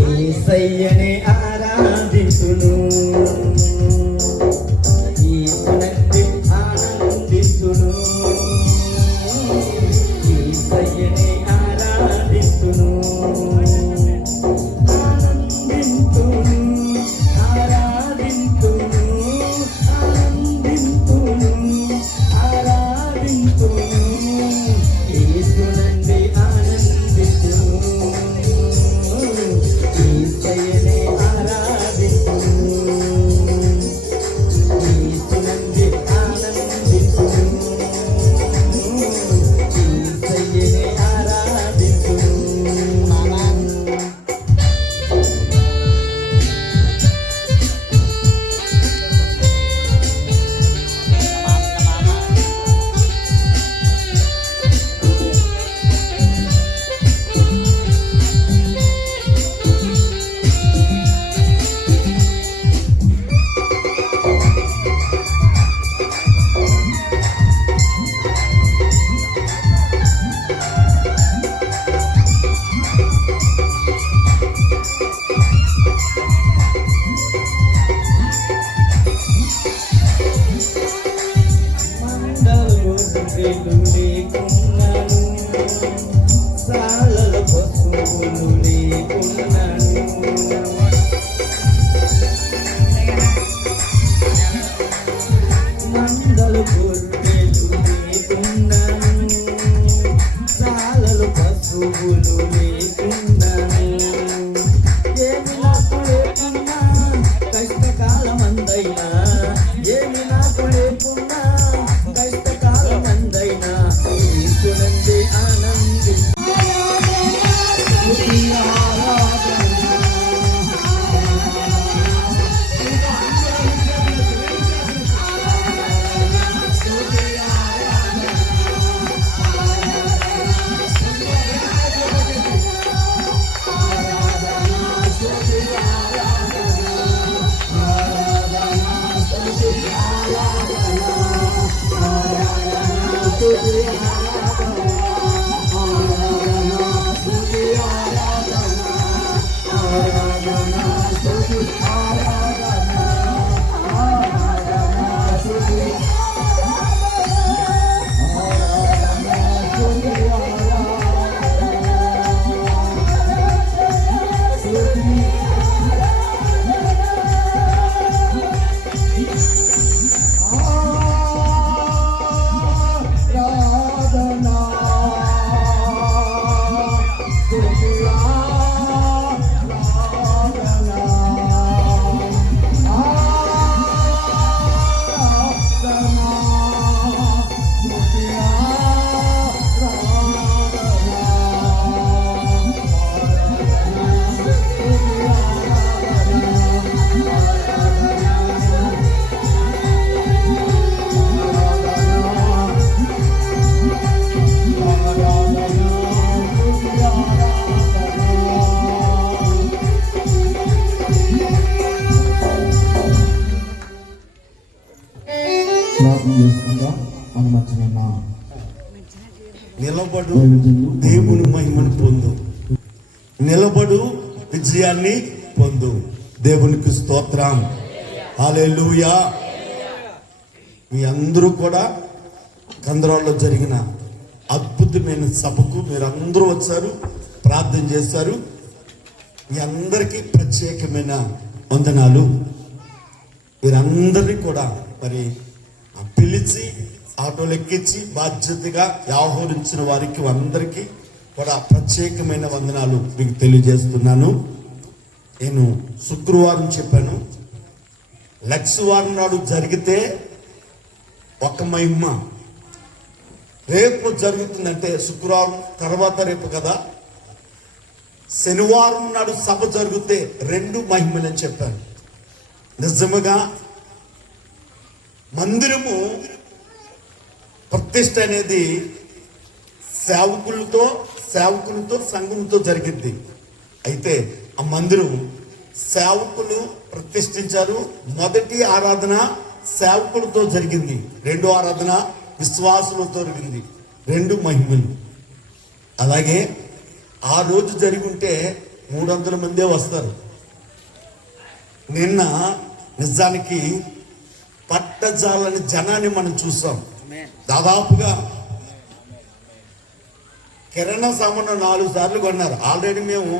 యేసయ్యనే ఆరాధింతును, యేసునందు ఆనందింతును, యేసయ్యనే ఆరాధింతును, ఆనందింతును, ఆరాధింతును, ఆనందింతును, ఆరాధింతును, యేసునందు ఆనందింతును, యేసయ్యనే ఆరాధింతును, యేసునందు ఆనందింతును, యేసయ్యనే ఆరాధింతును. లేకున్నాను, సాలల పశువులు లేకున్నాను, మందలు గొర్రెలు లేకున్నాను, సాలల పశువులు లేకున్నాను, ఏమి నాకు లేకున్నా కష్టకాలమందైనా, ఏమి నాకు లేకున్నా కష్టకాలమందైనా, యేసునందు ఆనందించు. నిలబడు, దేవుని మహిమను పొందు, నిలబడు, విజయాన్ని పొందు. దేవునికి స్తోత్రం, హల్లెలూయా. మీ అందరూ కూడా కందరాల్లో జరిగిన అద్భుతమైన సభకు మీరందరూ వచ్చారు, ప్రార్థన చేశారు. మీ అందరికీ ప్రత్యేకమైన వందనాలు. మీరందరినీ కూడా మరి పిలిచి ఆటోలు ఎక్కించి బాధ్యతగా వ్యవహరించిన వారికి అందరికీ కూడా ప్రత్యేకమైన వందనాలు మీకు తెలియజేస్తున్నాను. నేను శుక్రవారం చెప్పాను, లక్షవారం నాడు జరిగితే ఒక మహిమ, రేపు జరుగుతుందంటే శుక్రవారం తర్వాత రేపు కదా, శనివారం నాడు సభ జరిగితే 2 మహిమలని చెప్పాను. నిజముగా మందిరము ప్రతిష్ట అనేది సేవకులతో సంఘంతో జరిగింది. అయితే ఆ మందిరం సేవకులు ప్రతిష్ఠించారు. మొదటి ఆరాధన సేవకులతో జరిగింది, 2వ ఆరాధన విశ్వాసులతో జరిగింది. 2 మహిమలు. అలాగే ఆ రోజు జరిగి ఉంటే 300 మందే వస్తారు. నిన్న నిజానికి పట్టజాలని జనాన్ని మనం చూసాం. దాదాపుగా కిరణ సామాను 4 సార్లు కొన్నారు. ఆల్రెడీ మేము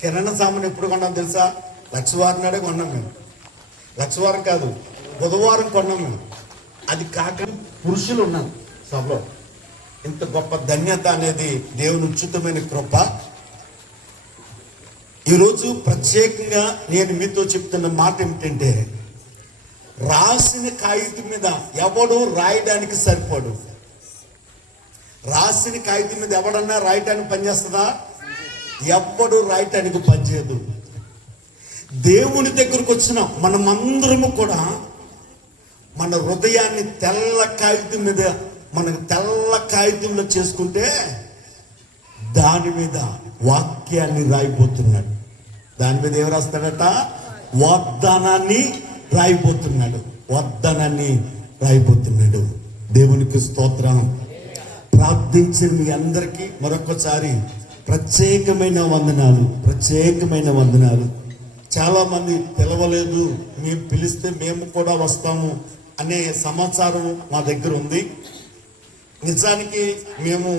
కిరణ సామాను ఎప్పుడు కొన్నాం తెలుసా? లక్షవారం నాడే కొన్నాం. మేము లక్షవారం కాదు, బుధవారం కొన్నాం మేము. అది కాక పురుషులు ఉన్నారు సభలో. ఇంత గొప్ప ధన్యత అనేది దేవుని ఉచితమైన కృప. ఈరోజు ప్రత్యేకంగా నేను మీతో చెప్తున్న మాట ఏమిటంటే, రాసిన కాగితం మీద ఎవడు రాయడానికి సరిపడు. రాసిన కాగితం మీద ఎవడన్నా రాయటానికి పనిచేస్తుందా? ఎవ్వడు రాయటానికి పనిచేయదు. దేవుని దగ్గరకు వచ్చిన మనమందరము కూడా మన హృదయాన్ని తెల్ల కాగితం మీద, మనకు తెల్ల కాగితంలో చేసుకుంటే దాని మీద వాక్యాన్ని రాయిపోతున్నాడు. దాని మీద ఏం రాస్తాడట? వాగ్దానాన్ని రాయిపోతున్నాడు. వాగ్దానాన్ని రాయిపోతున్నాడు. దేవునికి స్తోత్రం. ప్రార్థించిన మీ అందరికీ మరొకసారి ప్రత్యేకమైన వందనాలు, ప్రత్యేకమైన వందనాలు. చాలా మంది పిలవలేదు, మేము పిలిస్తే మేము కూడా వస్తాము అనే సమాచారం మా దగ్గర ఉంది. నిజానికి మేము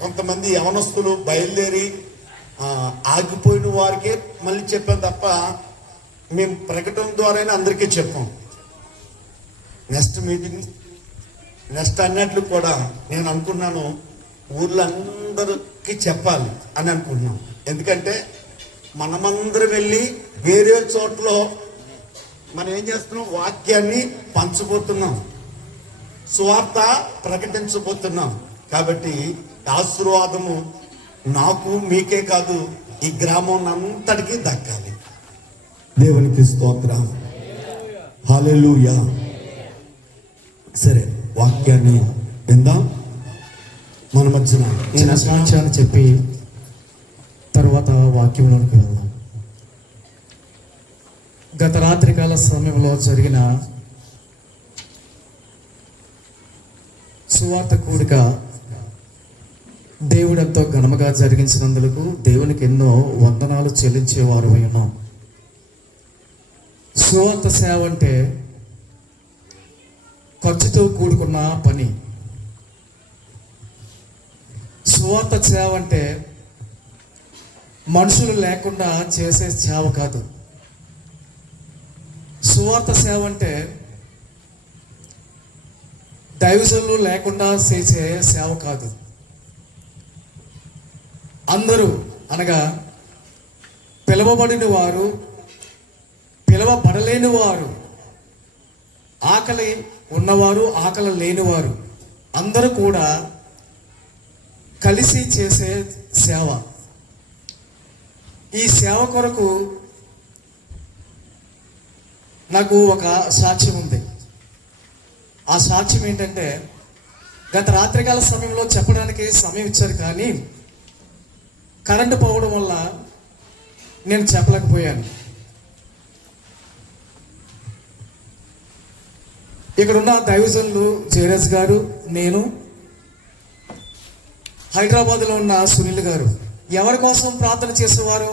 కొంతమంది యవనస్తులు బయలుదేరి ఆగిపోయిన వారికే మళ్ళీ చెప్పాం తప్ప మేము ప్రకటన ద్వారానే అందరికీ చెప్పాం. నెక్స్ట్ మీటింగ్ నెక్స్ట్ అన్నట్లు కూడా నేను అనుకున్నాను, ఊర్లో అందరికీ చెప్పాలి అని అనుకుంటున్నాం. ఎందుకంటే మనమందరం వెళ్ళి వేరే చోట్ల మనం ఏం చేస్తున్నాం? వాక్యాన్ని పంచబోతున్నాం, సువార్త ప్రకటించబోతున్నాం. కాబట్టి ఆశీర్వాదము నాకు మీకే కాదు, ఈ గ్రామం అంతటికీ దక్కాలి. దేవునికి స్తోత్రం. హల్లెలూయా. సరే, వాక్యాన్ని విందాం. మన మధ్యన చిన్న సాక్ష్యాన్ని చెప్పి తర్వాత వాక్యంలోకి వెళ్దాం. గత రాత్రికాల సమయంలో జరిగిన సువార్త కూడిక దేవుడు ఎంతో ఘనముగా జరిగించినందుకు దేవునికి ఎన్నో వందనాలు చెల్లించేవారు ఉన్నాం. సువార్త సేవ అంటే ఖర్చుతో కూడుకున్న పని. సువార్త సేవ అంటే మనుషులు లేకుండా చేసే సేవ కాదు. సువార్త సేవ అంటే దైవజనులు లేకుండా చేసే సేవ కాదు. అందరూ అనగా పిలవబడిన వారు, పిలవబడలేని వారు, ఆకలి ఉన్నవారు, ఆకలి లేనివారు అందరూ కూడా కలిసి చేసే సేవ. ఈ సేవ కొరకు నాకు ఒక సాక్ష్యం ఉంది. ఆ సాక్ష్యం ఏంటంటే, గత రాత్రికాల సమయంలో చెప్పడానికి సమయం ఇచ్చారు, కానీ కరెంటు పోవడం వల్ల నేను చెప్పలేకపోయాను. ఇక్కడున్న దైవజనులు జయరాజ్ గారు, నేను, హైదరాబాద్లో ఉన్న సునీల్ గారు ఎవరి కోసం ప్రార్థన చేసేవారు?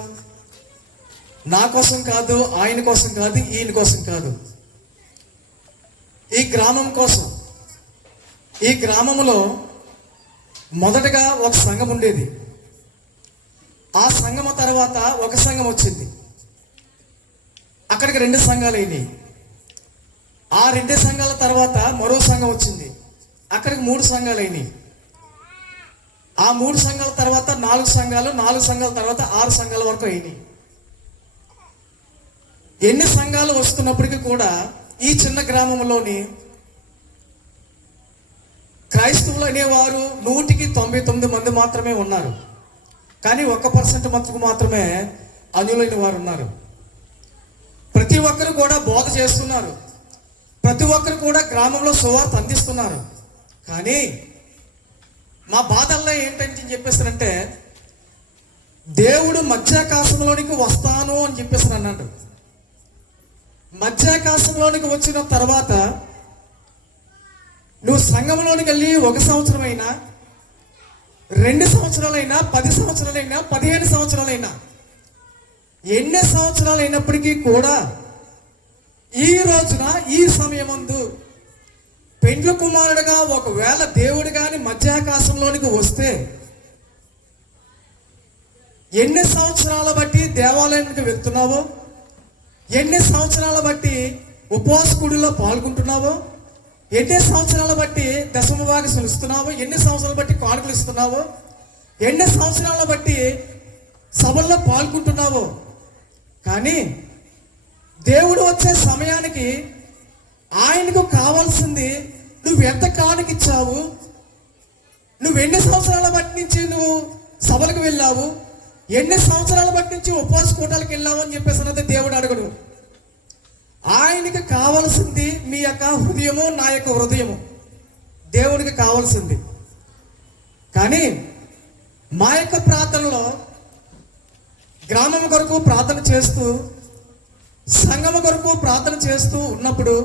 నా కోసం కాదు, ఆయన కోసం కాదు, ఈయన కోసం కాదు, ఈ గ్రామం కోసం. ఈ గ్రామంలో మొదటగా ఒక సంఘం ఉండేది. ఆ సంఘం తర్వాత ఒక సంఘం వచ్చింది. అక్కడికి 2 సంఘాలు అయినాయి. ఆ 2 సంఘాల తర్వాత మరో సంఘం వచ్చింది. అక్కడికి 3 సంఘాలు అయినాయి. ఆ 3 సంఘాల తర్వాత 4 సంఘాలు, 4 సంఘాల తర్వాత 6 సంఘాల వరకు అయినాయి. ఎన్ని సంఘాలు వస్తున్నప్పటికీ కూడా ఈ చిన్న గ్రామంలోని క్రైస్తవులు అనేవారు 199 మంది మాత్రమే ఉన్నారు. కానీ 1% మటుకు మాత్రమే అన్యులైన వారు ఉన్నారు. ప్రతి ఒక్కరు కూడా బోధ చేస్తున్నారు, ప్రతి ఒక్కరు కూడా గ్రామంలో సువార్త అందిస్తున్నారు. కానీ మా బాధల్లో ఏంటంటే చెప్పేస్తానంటే, దేవుడు మధ్యాకాశంలోనికి వస్తాను అని చెప్పేసి అన్నాడు. మధ్యాకాశంలోనికి వచ్చిన తర్వాత నువ్వు సంఘంలోనికి వెళ్ళి 1 సంవత్సరం అయినా, 2 సంవత్సరాలైనా 10 సంవత్సరాలైనా 15 సంవత్సరాలైనా ఎన్ని సంవత్సరాలు అయినప్పటికీ కూడా ఈ రోజున ఈ సమయమందు పెండ్లి కుమారుడుగా ఒకవేళ దేవుడు గాని మధ్యాకాశంలోనికి వస్తే ఎన్ని సంవత్సరాల బట్టి దేవాలయానికి వెళ్తున్నావో, ఎన్ని సంవత్సరాల బట్టి ఉపవాస కూడిలో పాల్గొంటున్నావో, ఎన్ని సంవత్సరాల బట్టి దశమ భాగం ఇస్తున్నావో, ఎన్ని సంవత్సరాలు బట్టి కానుకలు ఇస్తున్నావో, ఎన్ని సంవత్సరాల బట్టి సభల్లో పాల్గొంటున్నావో, కానీ దేవుడు వచ్చే సమయానికి ఆయనకు కావాల్సింది నువ్వు ఎంత కానుకిచ్చావు, నువ్వు ఎన్ని సంవత్సరాల బట్టి నుంచి నువ్వు సభలకు వెళ్ళావు, ఎన్ని సంవత్సరాల బట్టి నుంచి ఉపవాస కూటాలకు వెళ్ళావు అని చెప్పేసి అన్నది దేవుడు అడగడు. ఆయనకి కావాల్సింది మీ యొక్క హృదయము, నా యొక్క హృదయము దేవుడికి కావాల్సింది. కానీ మా యొక్క ప్రార్థనలో గ్రామం కొరకు ప్రార్థన చేస్తూ, సంఘం కొరకు ప్రార్థన చేస్తూ ఉన్నప్పుడు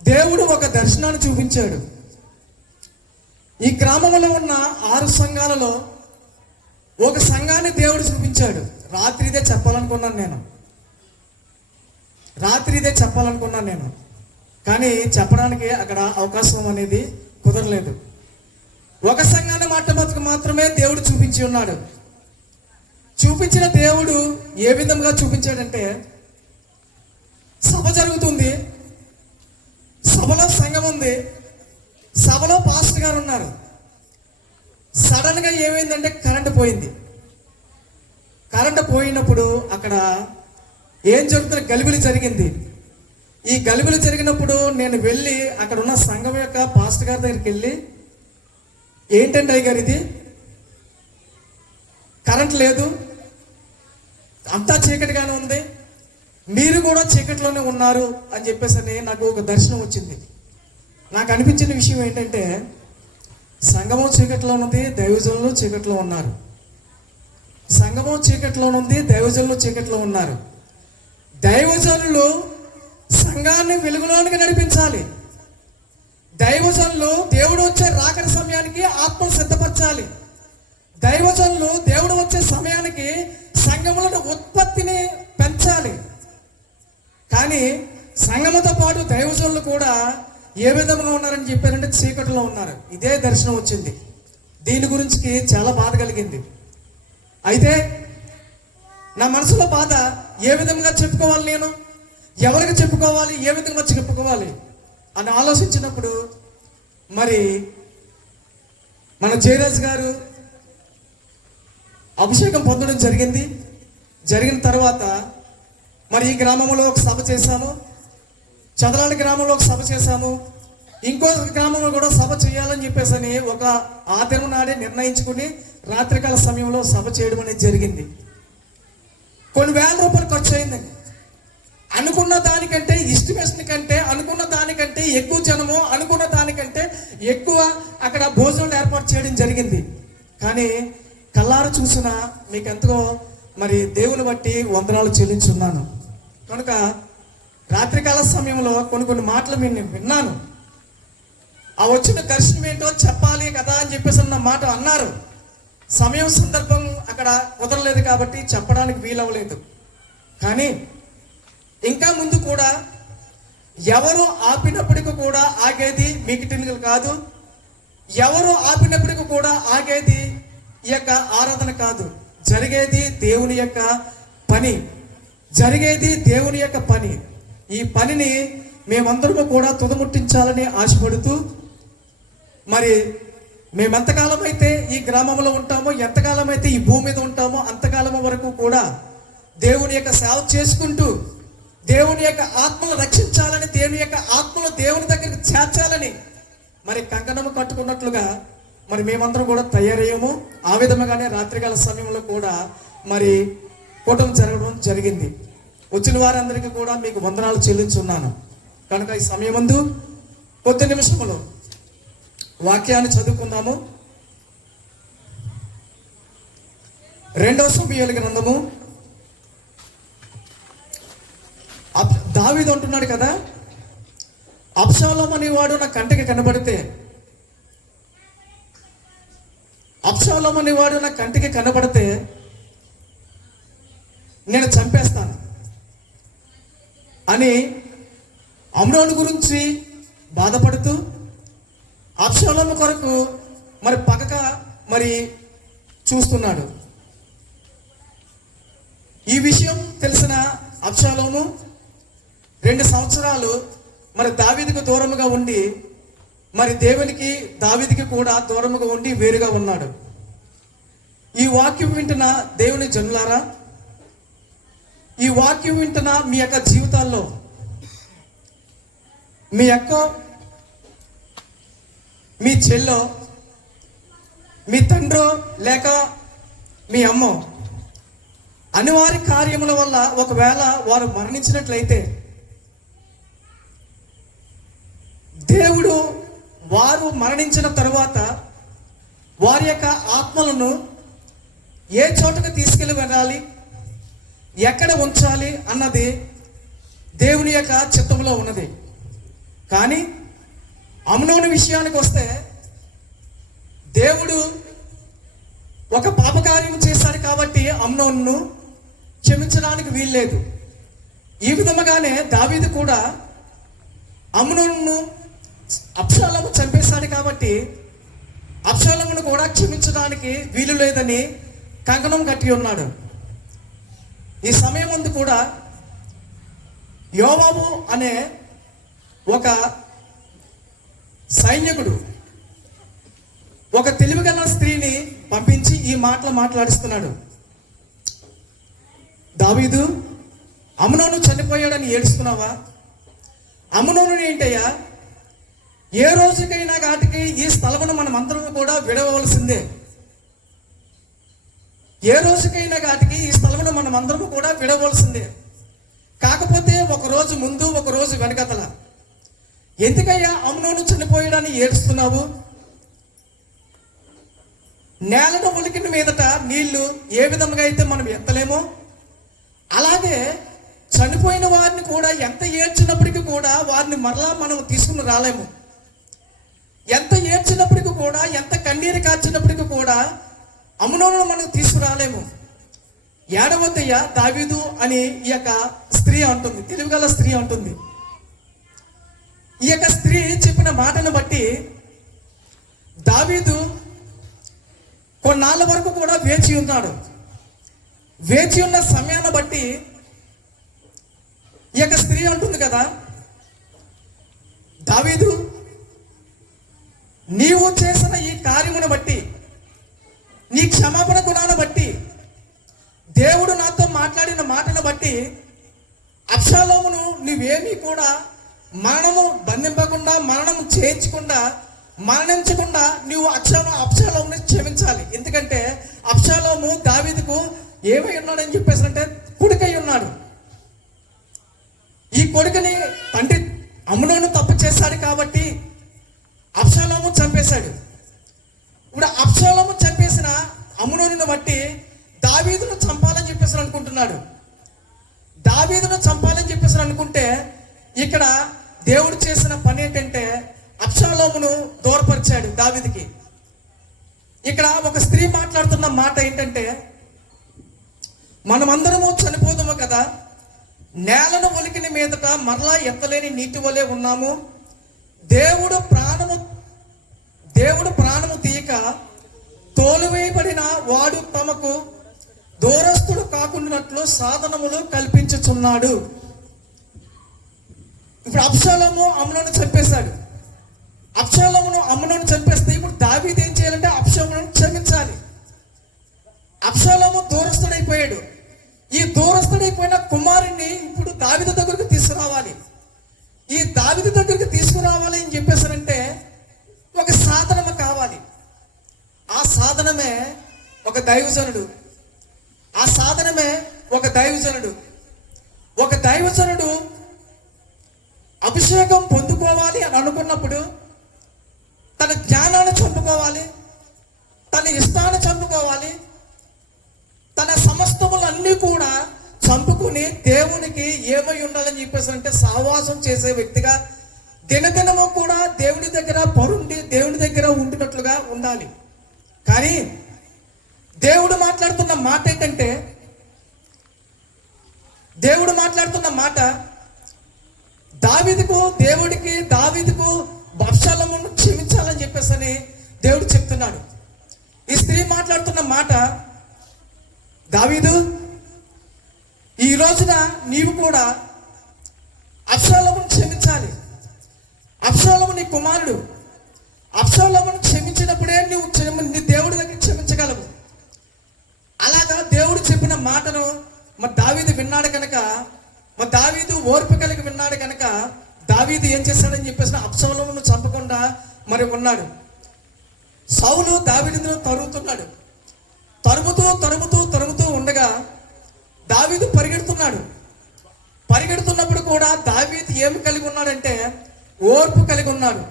దేవుడు ఒక దర్శనాన్ని చూపించాడు. ఈ గ్రామంలో ఉన్న 6 సంఘాలలో ఒక సంఘాన్ని దేవుడు చూపించాడు. రాత్రి ఇదే చెప్పాలనుకున్నాను నేను, కానీ చెప్పడానికి అక్కడ అవకాశం అనేది కుదరలేదు. ఒక సంఘాన్ని మాత్రమే దేవుడు చూపించి ఉన్నాడు. చూపించిన దేవుడు ఏ విధంగా చూపించాడంటే, సభ జరుగుతుంది, సభలో సంఘం ఉంది, సభలో పాస్టర్ గారు ఉన్నారు. సడన్ గా ఏమైందంటే కరెంటు పోయింది. కరెంటు పోయినప్పుడు అక్కడ ఏం జరుగుతుంది, గలిబిలి జరిగింది. ఈ గలిబిలి జరిగినప్పుడు నేను వెళ్ళి అక్కడ ఉన్న సంఘం యొక్క పాస్టర్ గారి దగ్గరికి వెళ్ళి, ఏంటంటే అయ్యగారు ఇది కరెంట్ లేదు, అంతా చీకటిగానే ఉంది, మీరు కూడా చీకటిలోనే ఉన్నారు అని చెప్పేసి నాకు ఒక దర్శనం వచ్చింది. నాకు అనిపించిన విషయం ఏంటంటే, సంఘము చీకట్లో ఉంది, దైవజనులు చీకట్లో ఉన్నారు. సంఘము చీకట్లో ఉంది, దైవజనులు చీకట్లో ఉన్నారు. దైవజనులు సంఘాన్ని వెలుగులోనికి నడిపించాలి. దైవజనులు దేవుడు వచ్చే రాకడ సమయానికి ఆత్మను సిద్ధపరచాలి. దైవజనులు దేవుడు వచ్చే సమయానికి సంఘములను ఉత్పత్తిని పెంచాలి. కానీ సంఘముతో పాటు దైవజనులు కూడా ఏ విధంగా ఉన్నారని చెప్పారంటే చీకటిలో ఉన్నారు. ఇదే దర్శనం వచ్చింది. దీని గురించి చాలా బాధ కలిగింది. అయితే నా మనసులో బాధ, ఏ విధంగా చెప్పుకోవాలి, నేను ఎవరికి చెప్పుకోవాలి, ఏ విధంగా చెప్పుకోవాలి అని ఆలోచించినప్పుడు మరి మన జయరాజ్ గారు అభిషేకం పొందడం జరిగింది. జరిగిన తర్వాత మరి ఈ గ్రామంలో ఒక సభ చేశాము, చదలాడి గ్రామంలో ఒక సభ చేశాము, ఇంకో గ్రామంలో కూడా సభ చేయాలని చెప్పేసి ఒక ఆదినం నాడే నిర్ణయించుకుని రాత్రికాల సమయంలో సభ చేయడం అనేది జరిగింది. కొన్ని వేల రూపాయలు ఖర్చు అయిందండి. అనుకున్న దానికంటే, ఎస్టిమేషన్ కంటే అనుకున్న దానికంటే ఎక్కువ జనము, అనుకున్న దానికంటే ఎక్కువ అక్కడ భోజనాలు ఏర్పాటు చేయడం జరిగింది. కానీ కళ్ళారు చూసిన మీకు ఎంతో మరి దేవుని బట్టి వందనాలు చెల్లించున్నాను. కనుక రాత్రికాల సమయంలో కొన్ని మాటలు నేను విన్నాను. ఆ వచ్చిన దర్శనం ఏంటో చెప్పాలి కదా అని చెప్పేసి అన్న మాట అన్నారు. సమయం సందర్భం అక్కడ కుదరలేదు కాబట్టి చెప్పడానికి వీలవ్వలేదు. కానీ ఇంకా ముందు కూడా ఎవరు ఆపినప్పటికీ కూడా ఆగేది మీటింగ్లు కాదు, ఎవరు ఆపినప్పటికీ కూడా ఆగేది ఈ యొక్క ఆరాధన కాదు. జరిగేది దేవుని యొక్క పని, జరిగేది దేవుని యొక్క పని. ఈ పనిని మేమందరము కూడా తుదముట్టించాలని ఆశపడుతూ, మరి మేమెంతకాలం అయితే ఈ గ్రామంలో ఉంటామో, ఎంతకాలం అయితే ఈ భూమి మీద ఉంటామో అంతకాలం వరకు కూడా దేవుని యొక్క సేవ చేసుకుంటూ, దేవుని యొక్క ఆత్మను రక్షించాలని, దేవుని యొక్క ఆత్మను దేవుని దగ్గరికి చేర్చాలని మరి కంకణము కట్టుకున్నట్లుగా మరి మేమందరం కూడా తయారయ్యాము. ఆ విధముగానే రాత్రికాల సమయంలో కూడా మరి కూటమి జరగడం జరిగింది. వచ్చిన వారందరికీ కూడా మీకు వందనాలు చెల్లించున్నాను. కనుక ఈ సమయమందు కొద్ది నిమిషములో వాక్యాన్ని చదువుకుందాము. 2వ సమూయేలు గ్రంథము. దావీదు అంటున్నాడు కదా, అబ్షాలోము అనేవాడు నా కంటికి కనబడితే, అబ్షాలోము అనేవాడు నా కంటికి కనబడితే నేను చంపేస్తాను అని అమ్నోను గురించి బాధపడుతూ అబ్షాలోము కొరకు మరి పగగా మరి చూస్తున్నాడు. ఈ విషయం తెలిసిన అబ్షాలోము 2 సంవత్సరాలు మరి దావీదుకు దూరముగా ఉండి మరి దేవునికి దావీదుకి కూడా దూరముగా ఉండి వేరుగా ఉన్నాడు. ఈ వాక్యం వింటున్న దేవుని జనులారా, ఈ వాక్యం వింటున్న మీ యొక్క జీవితాల్లో మీ అక్క, మీ చెల్లో, మీ తండ్రో లేక మీ అమ్మో అనివార్య కార్యముల వల్ల ఒకవేళ వారు మరణించినట్లయితే దేవుడు వారు మరణించిన తరువాత వారి యొక్క ఆత్మలను ఏ చోటకు తీసుకెళ్ళి వెళ్ళాలి, ఎక్కడ ఉంచాలి అన్నది దేవుని యొక్క చిత్తంలో ఉన్నది. కానీ అమ్నోను విషయానికి వస్తే దేవుడు ఒక పాపకార్యం చేశాడు కాబట్టి అమ్నోనును క్షమించడానికి వీల్లేదు. ఈ విధముగానే దావీదు కూడా అమ్నోనును అబ్షాలోము చంపేశాడు కాబట్టి అబ్షాలోమును కూడా క్షమించడానికి వీలు లేదని కంకణం కట్టి ఉన్నాడు. ఈ సమయం ముందు కూడా యోవాబు అనే ఒక సైనికుడు ఒక తెలివిగల స్త్రీని పంపించి ఈ మాటలు మాట్లాడిస్తున్నాడు. దావీదు, అమ్నోను చనిపోయాడని ఏడుస్తున్నావా? అమ్నోను ఏంటయ్యా, ఏ రోజుకైనా వాటికి ఈ స్థలమును మనం అందరం కూడా విడవలసిందే. ఏ రోజుకైనా వాటికి ఈ స్థలమును మనం అందరం కూడా విడవలసిందే. కాకపోతే ఒక రోజు ముందు ఒక రోజు వెనకతల. ఎందుకయ్యా అమ్నోను చనిపోయాడని ఏడుస్తున్నావు? నేలను ఉలికిన మీదట నీళ్లు ఏ విధంగా అయితే మనం ఎత్తలేమో అలాగే చనిపోయిన వారిని కూడా ఎంత ఏడ్చినప్పటికీ కూడా వారిని మరలా మనం తీసుకుని రాలేము. ఎంత ఏడ్చినప్పటికీ కూడా, ఎంత కన్నీరు కార్చినప్పటికీ కూడా అమ్నోను మనం తీసుకురాలేము. ఏడవద్దయ్య దావీదు అని ఈ యొక్క స్త్రీ అంటుంది, తెలివిగల స్త్రీ అంటుంది. ఈ యొక్క స్త్రీ చెప్పిన మాటను బట్టి దావీదు కొన్నాళ్ళ వరకు కూడా వేచి ఉన్నాడు. వేచి ఉన్న సమయాన్ని బట్టి ఈ యొక్క స్త్రీ అంటుంది కదా, దావీదు, నీవు చేసిన ఈ కార్యమును బట్టి, నీ క్షమాపణ గుణాన్ని బట్టి, దేవుడు నాతో మాట్లాడిన మాటను బట్టి అబ్షాలోమును నువ్వేమీ కూడా మరణము బంధింపకుండా, మరణము చేయించకుండా, మరణించకుండా నువ్వు అబ్షాలోముని క్షమించాలి. ఎందుకంటే అబ్షాలోము దావీదుకు ఏమై ఉన్నాడని చెప్పేసి అంటే కొడుకై ఉన్నాడు. ఈ కొడుకుని తండ్రి అమ్నోను తప్పు చేశాడు కాబట్టి అబ్షాలోము చంపేశాడు. ఇప్పుడు అబ్షాలోము చంపేసిన అమ్నోనుని బట్టి దావీదును చంపాలని చెప్పేసి అనుకుంటున్నాడు. దావీదును చంపాలని చెప్పేసి అనుకుంటే ఇక్కడ దేవుడు చేసిన పని ఏంటంటే అబ్షాలోమును దూరపరిచాడు దావీదుకి. ఇక్కడ ఒక స్త్రీ మాట్లాడుతున్న మాట ఏంటంటే, మనమందరము చనిపోదాము కదా, నేలను ఒలికిన మీదట మరలా ఎత్తలేని నీటి వలె ఉన్నాము. దేవుడు ప్రాణము తీయక తోలువేయబడిన వాడు తమకు దూరస్తుడు కాకుండానట్లు సాధనములు కల్పించుచున్నాడు. ఇప్పుడు అబ్షాలోము అమ్నోను చంపేశాడు. అమ్నోను చంపేస్తే ఇప్పుడు దావీదు ఏం చేయాలంటే అబ్షాలోమును క్షమించాలి. అబ్షాలోము దూరస్తుడైపోయాడు. ఈ దూరస్తుడైపోయిన కుమారుణ్ణి ఇప్పుడు దావీదు దగ్గరకు తీసుకురావాలి. ఈ దావీదు దగ్గరికి తీసుకురావాలి అని చెప్పేసారంటే ఒక సాధనము కావాలి. ఆ సాధనమే ఒక దైవజనుడు. ఆ సాధనమే ఒక దైవజనుడు. ఒక దైవజనుడు అభిషేకం పొందుకోవాలి అని అనుకున్నప్పుడు తన జ్ఞానాన్ని చంపుకోవాలి, తన ఇష్టాన్ని చంపుకోవాలి, తన సమస్తములన్నీ కూడా చంపుకుని దేవునికి ఏమై ఉండాలని చెప్పేసి అంటే సహవాసం చేసే వ్యక్తిగా దినదినము కూడా దేవుడి దగ్గర పరుండి దేవుడి దగ్గర ఉంటున్నట్లుగా ఉండాలి. కానీ దేవుడు మాట్లాడుతున్న మాట ఏంటంటే, దేవుడు మాట్లాడుతున్న మాట దావీదుకు అబ్షాలోమును క్షమించాలని చెప్పేసి దేవుడు చెప్తున్నాడు. ఈ స్త్రీ మాట్లాడుతున్న మాట, దావీదు, ఈ రోజున నీవు కూడా అబ్షాలోమును క్షమించాలి. అబ్షాలోము నీ కుమారుడు. అబ్షాలోమును క్షమించినప్పుడే నువ్వు నీ దేవుడి దగ్గర క్షమించగలవు. అలాగా దేవుడు చెప్పిన మాటను మరి దావీదు విన్నాడు కనుక, మరి దావీదు ఓర్పు కలిగి విన్నాడు కనుక దావీదు ఏం చేశాడని చెప్పేసి అబ్షాలోమును చంపకుండా మరి ఉన్నాడు. సౌలు దావీదును తరుగుతున్నాడు. తరుముతూ ఉండగా దావీదు పరిగెడుతున్నప్పుడు కూడా దావీదు ఏమి కలిగి ఉన్నాడంటే ఓర్పు కలిగి ఉన్నాడు,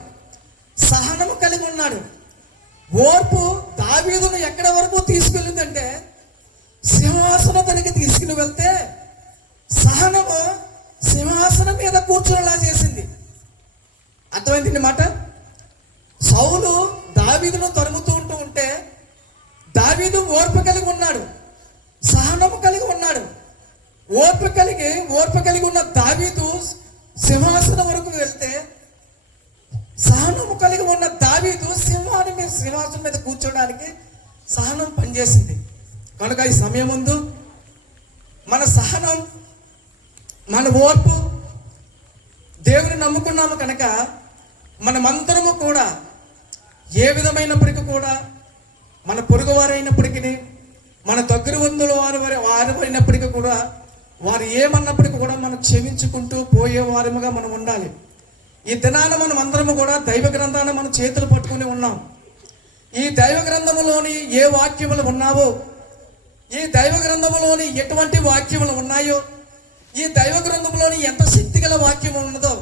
సహనము కలిగి ఉన్నాడు. ఓర్పు దావీదును ఎక్కడి వరకు తీసుకెళ్ళిందంటే సింహాసనం దగ్గరికి తీసుకుని వెళ్తే సహనము సింహాసనం మీద కూర్చునేలా చేసింది. అర్థమైంది మాట. సౌలు దావీదును తరుముతూ ఉంటే దావీదు ఓర్పు కలిగి ఉన్నాడు, సహనము కలిగి ఉన్నాడు. ఓర్పు కలిగి ఉన్న దావీదు సింహాసనం వరకు వెళ్తే సహనము కలిగి ఉన్న దావీదు సింహాసనం మీద కూర్చోడానికి సహనం పనిచేసింది. కనుక ఈ సమయం ముందు మన సహనం, మన ఓర్పు, దేవుని నమ్ముకున్నాము కనుక మనమందరము కూడా ఏ విధమైనప్పటికీ కూడా మన పొరుగు వారైనప్పటికీ, మన దగ్గర బంధువుల వారు అయినప్పటికీ కూడా, వారు ఏమన్నప్పటికీ కూడా మనం క్షమించుకుంటూ పోయే వారముగా మనం ఉండాలి. ఈ దినాన మనం అందరము కూడా దైవ గ్రంథాన్ని మనం చేతులు పట్టుకుని ఉన్నాం. ఈ దైవ గ్రంథములోని ఏ వాక్యములు ఉన్నావో, ఈ దైవ గ్రంథములోని ఎటువంటి వాక్యములు ఉన్నాయో, ఈ దైవ గ్రంథంలోని ఎంత శక్తిగల వాక్యం ఉన్నదో,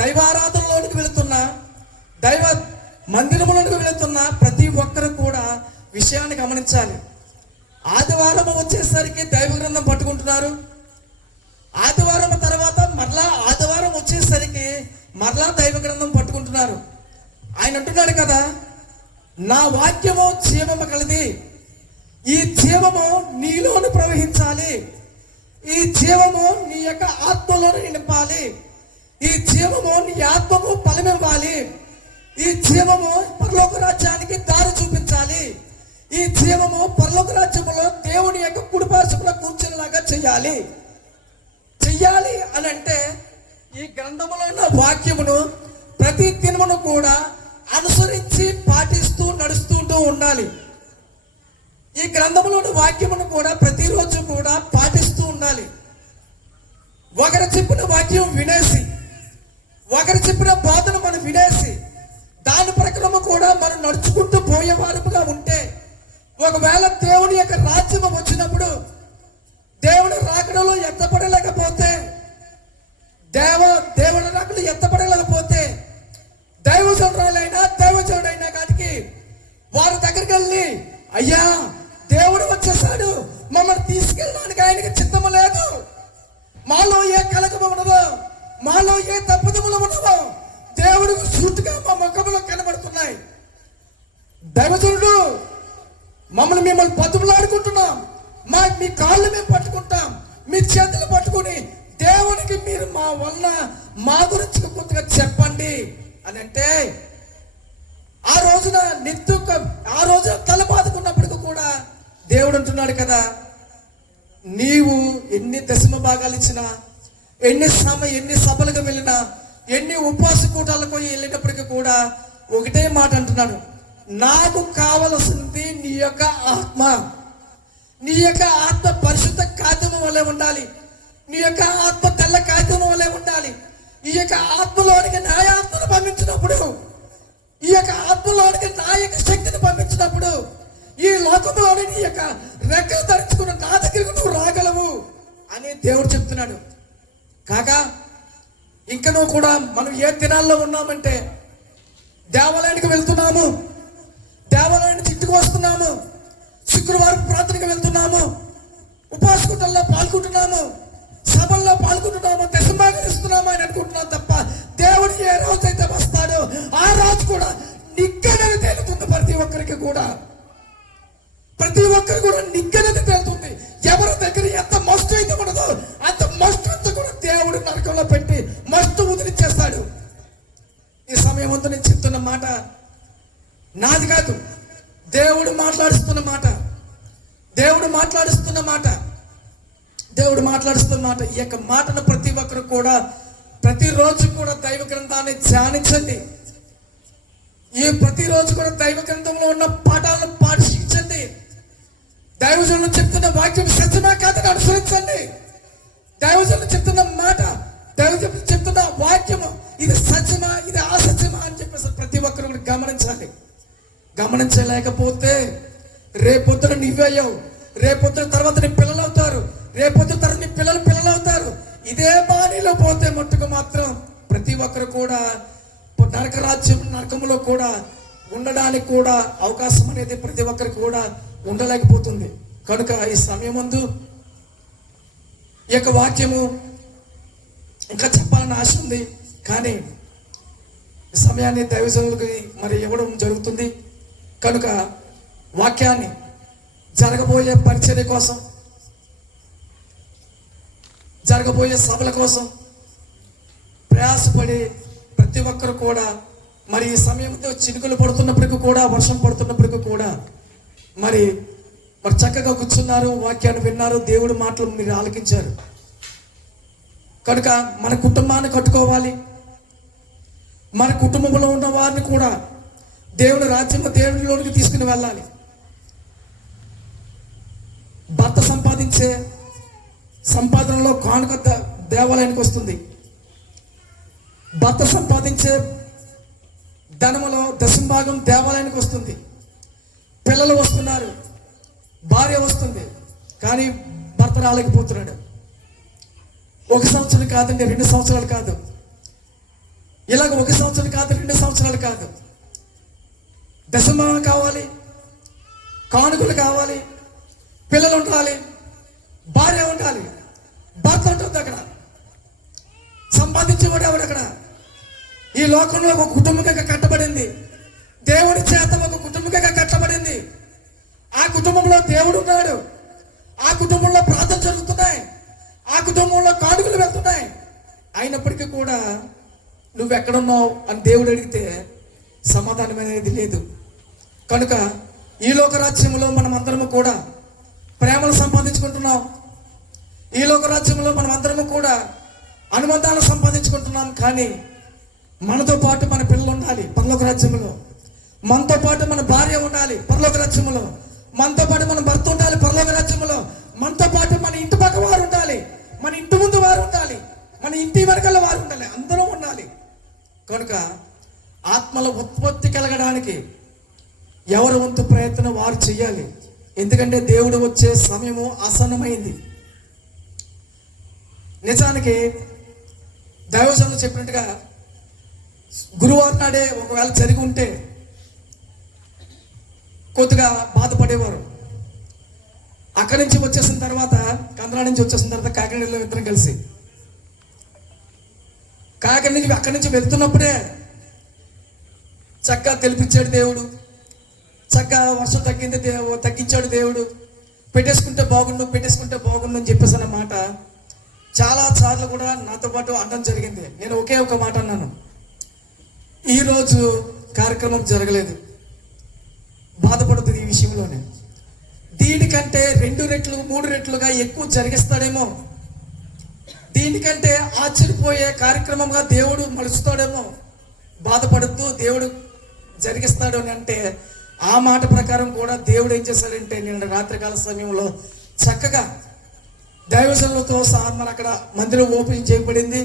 దైవారాధనలోనికి వెళుతున్న, దైవ మందిరములోనికి వెళుతున్న ప్రతి ఒక్కరు కూడా విషయాన్ని గమనించాలి. ఆదివారం వచ్చేసరికి దైవ గ్రంథం పట్టుకుంటున్నారు. ఆదివారం తర్వాత మరలా ఆదివారం వచ్చేసరికి మరలా దైవ గ్రంథం పట్టుకుంటున్నారు. ఆయన అంటున్నాడు కదా, నా వాక్యము జీవము కలది, ఈ జీవము నీలోని ప్రవహించాలి, ఈ జీవము నీ యొక్క ఆత్మలోని నింపాలి, ఈ జీవము నీ ఆత్మకు ఫలమివ్వాలి, ఈ జీవము పరలోక రాజ్యానికి దారి చూపించాలి, ఈ జీవము పరలోక రాజ్యములో దేవుని యొక్క కుడిపార్శ్వములో కూర్చునేలాగా చెయ్యాలి అని అంటే ఈ గ్రంథములో ఉన్న వాక్యమును ప్రతి దినమును కూడా అనుసరించి పాటిస్తూ నడుస్తూ ఉండాలి. ఈ గ్రంథములోని వాక్యమును కూడా ప్రతిరోజు కూడా పాటిస్తూ ఉండాలి. ఒకరు చెప్పిన వాక్యం వినేసి, ఒకరు చెప్పిన బోధన మనం వినేసి దాని ప్రకారము కూడా మనం నడుచుకుంటూ పోయేవారుగా ఉంటే, ఒకవేళ దేవుని యొక్క రాజ్యం వచ్చినప్పుడు దేవుడు రాకడలో ఎత్తపడలేకపోతే, దేవుడు రాకడలో ఎత్తపడలేకపోతే దైవజనుడైనా కాటికి వారి దగ్గరికి వెళ్ళి, అయ్యా దేవుడు వచ్చేసాడు, మమ్మల్ని తీసుకెళ్ళడానికి ఆయనకి చిత్తము లేదు, మాలో ఏ కలకము ఉన్నదో, మాలో ఏ తప్పుదములు ఉన్నదో దేవుడికి సూటిగా మా ముఖంలో కనబడుతున్నాయి. దైవజనుడు మిమ్మల్ని బతుకులాడుకుంటున్నాం, మీ కాళ్ళు మేము పట్టుకుంటాం, మీ చేతులు పట్టుకుని దేవునికి మీరు మా గురించి కొద్దిగా చెప్పండి అని అంటే, ఆ రోజున తల బాదుకున్నప్పటికీ కూడా దేవుడు అంటున్నాడు కదా, నీవు ఎన్ని దశమ భాగాలు ఇచ్చినా, ఎన్ని సభలకు వెళ్ళినా, ఎన్ని ఉపవాస కూటాలకు వెళ్ళినప్పటికీ కూడా ఒకటే మాట అంటున్నాడు, నాకు కావలసింది నీ యొక్క ఆత్మ. నీ యొక్క ఆత్మ పరిశుద్ధ కాగితము వలె ఉండాలి, నీ యొక్క ఆత్మ తెల్ల కాగితము వలె ఉండాలి. ఈ యొక్క ఆత్మలోనికి నా ఆత్మను పంపించినప్పుడు, ఈ యొక్క ఆత్మలోనికి నా యొక్క శక్తిని పంపించినప్పుడు, ఈ లోకంలోని నీ యొక్క రెక్కలు ధరించుకున్న నా దగ్గరకు నువ్వు రాగలవు అని దేవుడు చెప్తున్నాడు. కాగా ఇంకా నువ్వు కూడా మనం ఏ దినాల్లో ఉన్నామంటే, దేవాలయానికి వెళ్తున్నాము, దేవాలయానికి ఇంటికి వస్తున్నాము, శుక్రవారం ప్రార్థనకి వెళ్తున్నాము, ఉపాసకుటల్లో పాల్గొంటున్నాము, సభల్లో పాల్గొంటున్నాము, దశమాగలు ఇస్తున్నాము అని అనుకుంటున్నాం తప్ప, దేవుడు ఏ రోజైతే వస్తాడో ఆ రోజు కూడా నిక్కడని తేలుతుంది ప్రతి ఒక్కరికి కూడా. ప్రతి ఒక్కరు కూడా నిగ్గనది తెలుతుంది. ఎవరి దగ్గర ఎంత మస్తు అయితే ఉండదో అంత మస్తు అంతా కూడా దేవుడు నరకంలో పెట్టి మస్తు వదిలిచ్చేస్తాడు. ఈ సమయం అంతా నేను చెప్తున్న మాట నాది కాదు, దేవుడు మాట్లాడుస్తున్న మాట, దేవుడు మాట్లాడుస్తున్న మాట, దేవుడు మాట్లాడుతున్న మాట. ఈ యొక్క మాటను ప్రతి ఒక్కరు కూడా ప్రతిరోజు కూడా దైవ గ్రంథాన్ని ధ్యానించండి. ఈ ప్రతిరోజు కూడా దైవ గ్రంథంలో ఉన్న పాఠాలను పాఠించండి. దైవజనులు చెప్తున్న వాక్యం సత్యమా కాదని అనుసరించండి. దైవజనులు చెప్తున్న మాట, దైవజనులు చెప్తున్న వాక్యము ఇది సత్యమా ఇది అసత్యమా అని చెప్పేసి ప్రతి ఒక్కరు కూడా గమనించాలి. గమనించలేకపోతే రేపొద్దున నువ్వయ్యావు, రేపొద్దున తర్వాత నీ పిల్లలు అవుతారు, రేపొద్దున తర్వాత నీ పిల్లలు అవుతారు. ఇదే బాణీలో పోతే మట్టుకు మాత్రం ప్రతి ఒక్కరు కూడా నరకములో కూడా ఉండడానికి కూడా అవకాశం అనేది ప్రతి ఒక్కరికి కూడా ఉండలేకపోతుంది. కనుక ఈ సమయం ముందు ఈ యొక్క వాక్యము ఇంకా చెప్పాలని ఆశ ఉంది, కానీ ఈ సమయాన్ని దైవజనులకి మరి ఇవ్వడం జరుగుతుంది. కనుక వాక్యాన్ని జరగబోయే పరిచర్య కోసం, జరగబోయే సభల కోసం ప్రయాసపడి ప్రతి ఒక్కరు కూడా మరి ఈ సమయంతో చినుకులు పడుతున్నప్పటికీ కూడా, వర్షం పడుతున్నప్పటికీ కూడా మరి చక్కగా కూర్చున్నారు, వాక్యాన్ని విన్నారు, దేవుడి మాటలు మీరు ఆలకించారు. కనుక మన కుటుంబాన్ని కట్టుకోవాలి, మన కుటుంబంలో ఉన్న వారిని కూడా దేవుని రాజ్యం దేవుడిలోనికి తీసుకుని వెళ్ళాలి. భర్త సంపాదించే సంపాదనలో కానుక దేవాలయానికి వస్తుంది. భర్త సంపాదించే ధనములో దశంభాగం దేవాలయానికి వస్తుంది. పిల్లలు వస్తున్నారు, భార్య వస్తుంది, కానీ భర్త రాలేకపోతున్నాడు. 1 సంవత్సరం కాదండి, 2 సంవత్సరాలు కాదు, ఇలాగ 1 సంవత్సరం కాదు, 2 సంవత్సరాలు కాదు. దశంభాగం కావాలి, కానుకలు కావాలి, పిల్లలు ఉండాలి, భార్య ఉండాలి, భర్త ఉంటుంది. అక్కడ సంపాదించేవాడు ఎవడు? అక్కడ ఈ లోకంలో ఒక కుటుంబంగా కట్టబడింది, దేవుడి చేత ఒక కుటుంబంగా కట్టబడింది. ఆ కుటుంబంలో దేవుడు ఉన్నాడు, ఆ కుటుంబంలో ప్రార్థన జరుగుతున్నాయి, ఆ కుటుంబంలో కానుకలు వెళ్తున్నాయి. అయినప్పటికీ కూడా నువ్వెక్కడున్నావు అని దేవుడు అడిగితే సమాధానం అనేది లేదు. కనుక ఈ లోక రాజ్యంలో మనం అందరము కూడా ప్రేమను సంపాదించుకుంటున్నాం, ఈ లోక రాజ్యంలో మనం అందరము కూడా అనుబంధాలు సంపాదించుకుంటున్నాం. కానీ మనతో పాటు మన పిల్లలు ఉండాలి పరలోక రాజ్యంలో, మనతో పాటు మన భార్య ఉండాలి పరలోక రాజ్యంలో, మనతో పాటు మన భర్త ఉండాలి పరలోక రాజ్యంలో, మనతో పాటు మన ఇంటి పక్క వారు ఉండాలి, మన ఇంటి ముందు వారు ఉండాలి, మన ఇంటి వెనకాల వారు ఉండాలి, అందరూ ఉండాలి. కనుక ఆత్మల ఉత్పత్తి కలగడానికి ఎవరి వంతు ప్రయత్నం వారు చెయ్యాలి. ఎందుకంటే దేవుడు వచ్చే సమయము ఆసన్నమైంది. నిజానికి దైవజనులు చెప్పినట్టుగా గురువారం నాడే ఒకవేళ జరిగి ఉంటే కొద్దిగా బాధపడేవారు. అక్కడి నుంచి వచ్చేసిన తర్వాత, కందరా నుంచి వచ్చేసిన తర్వాత కాకినాడలో ఇద్దరం కలిసి అక్కడి నుంచి వెళ్తున్నప్పుడే చక్కగా తెలిపించాడు దేవుడు, చక్కగా వర్షం తగ్గించాడు దేవుడు. పెట్టేసుకుంటే బాగుండు అని చెప్పేసి అన్నమాట చాలా సార్లు కూడా నాతో పాటు అనడం జరిగింది. నేను ఒకే ఒక మాట అన్నాను, ఈరోజు కార్యక్రమం జరగలేదు, బాధపడుతుంది ఈ విషయంలోనే. దీనికంటే 2 రెట్లు 3 రెట్లుగా ఎక్కువ జరిగిస్తాడేమో, దీనికంటే ఆశ్చర్యపోయే కార్యక్రమంగా దేవుడు మలుస్తాడేమో, బాధపడుతూ దేవుడు జరిగిస్తాడు అని అంటే, ఆ మాట ప్రకారం కూడా దేవుడు ఏం చేశాడంటే నిన్న రాత్రికాల సమయంలో చక్కగా దైవజనులతో సహా మన అక్కడ మందిరం ఓపెన్ చేయబడింది.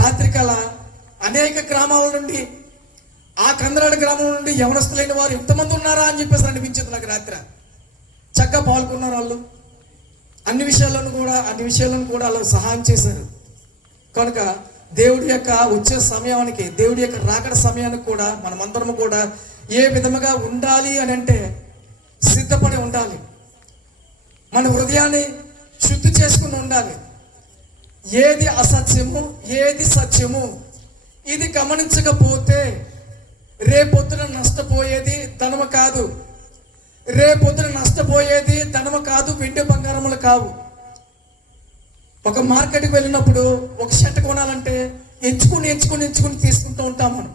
రాత్రికాల అనేక గ్రామాల నుండి, ఆ కందరాడ గ్రామం నుండి యవనస్తులైన వారు ఎంతమంది ఉన్నారా అని చెప్పేసి అనిపించింది నాకు. రాత్రి చక్కగా పాల్గొన్నారు వాళ్ళు, అన్ని విషయాలను కూడా వాళ్ళు సహాయం చేశారు. కనుక దేవుడి యొక్క వచ్చే సమయానికి, దేవుడి యొక్క రాకడ సమయానికి కూడా మనమందరము కూడా ఏ విధముగా ఉండాలి అని అంటే సిద్ధపడి ఉండాలి. మన హృదయాన్ని శుద్ధి చేసుకుని ఉండాలి. ఏది అసత్యము ఏది సత్యము ఇది గమనించకపోతే రేపొద్దున నష్టపోయేది ధనము కాదు, రేపొద్దున నష్టపోయేది ధనము కాదు, వెండి బంగారములు కావు. ఒక మార్కెట్కి వెళ్ళినప్పుడు ఒక షర్ట్ కొనాలంటే ఎంచుకుని తీసుకుంటూ ఉంటాం మనం.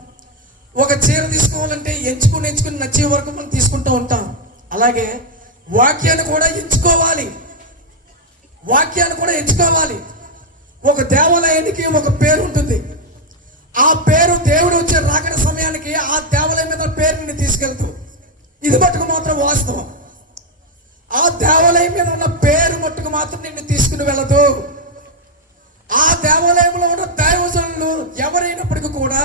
ఒక చీర తీసుకోవాలంటే ఎంచుకుని నచ్చే వరకు మనం తీసుకుంటూ ఉంటాం. అలాగే వాక్యాన్ని కూడా ఎంచుకోవాలి. ఒక దేవాలయానికి ఒక పేరు ఉంటుంది. ఆ పేరు దేవుడు వచ్చే రాకడ సమయానికి ఆ దేవాలయం మీద పేరుని తీసుకెళ్తూ, ఇది మట్టుకు మాత్రం వాస్తవం. ఆ దేవాలయం మీద ఉన్న పేరు మట్టుకు మాత్రం నిన్ను తీసుకుని వెళ్ళదు. ఆ దేవాలయంలో ఉన్న దైవజనులు ఎవరైనప్పటికీ కూడా,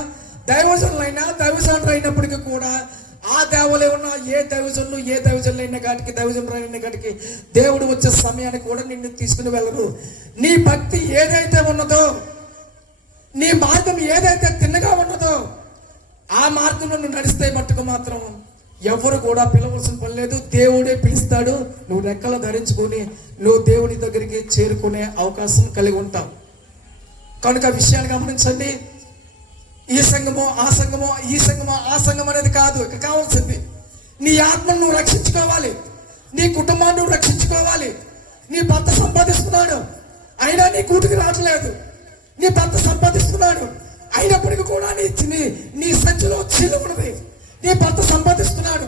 దైవజనులు అయినప్పటికీ కూడా, ఆ దేవాలయం ఉన్న ఏ దైవజనులు అయిన కాటికి దేవుడు వచ్చే సమయానికి కూడా నిన్ను తీసుకుని వెళ్ళరు. నీ భక్తి ఏదైతే ఉన్నదో, నీ మార్గం ఏదైతే తిన్నగా ఉన్నదో, ఆ మార్గంలో నువ్వు నడిస్తే మట్టుకు మాత్రం ఎవరు కూడా పిలవలసిన పని లేదు. దేవుడే పిలుస్తాడు. నువ్వు రెక్కలు ధరించుకొని నువ్వు దేవుని దగ్గరికి చేరుకునే అవకాశం కలిగి ఉంటావు. కనుక విషయాన్ని గమనించండి. ఈ సంఘమో ఆ సంఘం అనేది కాదు. ఇక కావాల్సింది నీ ఆత్మను నువ్వు రక్షించుకోవాలి. నీ కుటుంబాన్ని నువ్వు రక్షించుకోవాలి. నీ భర్త సంపాదిస్తున్నాడు, అయినా నీ కూటికి రావట్లేదు. నీ భర్త సంపాదిస్తున్నాడు, అయినప్పటికీ కూడా నీ సంచిలో చీలు ఉన్నది. నీ భర్త సంపాదిస్తున్నాడు,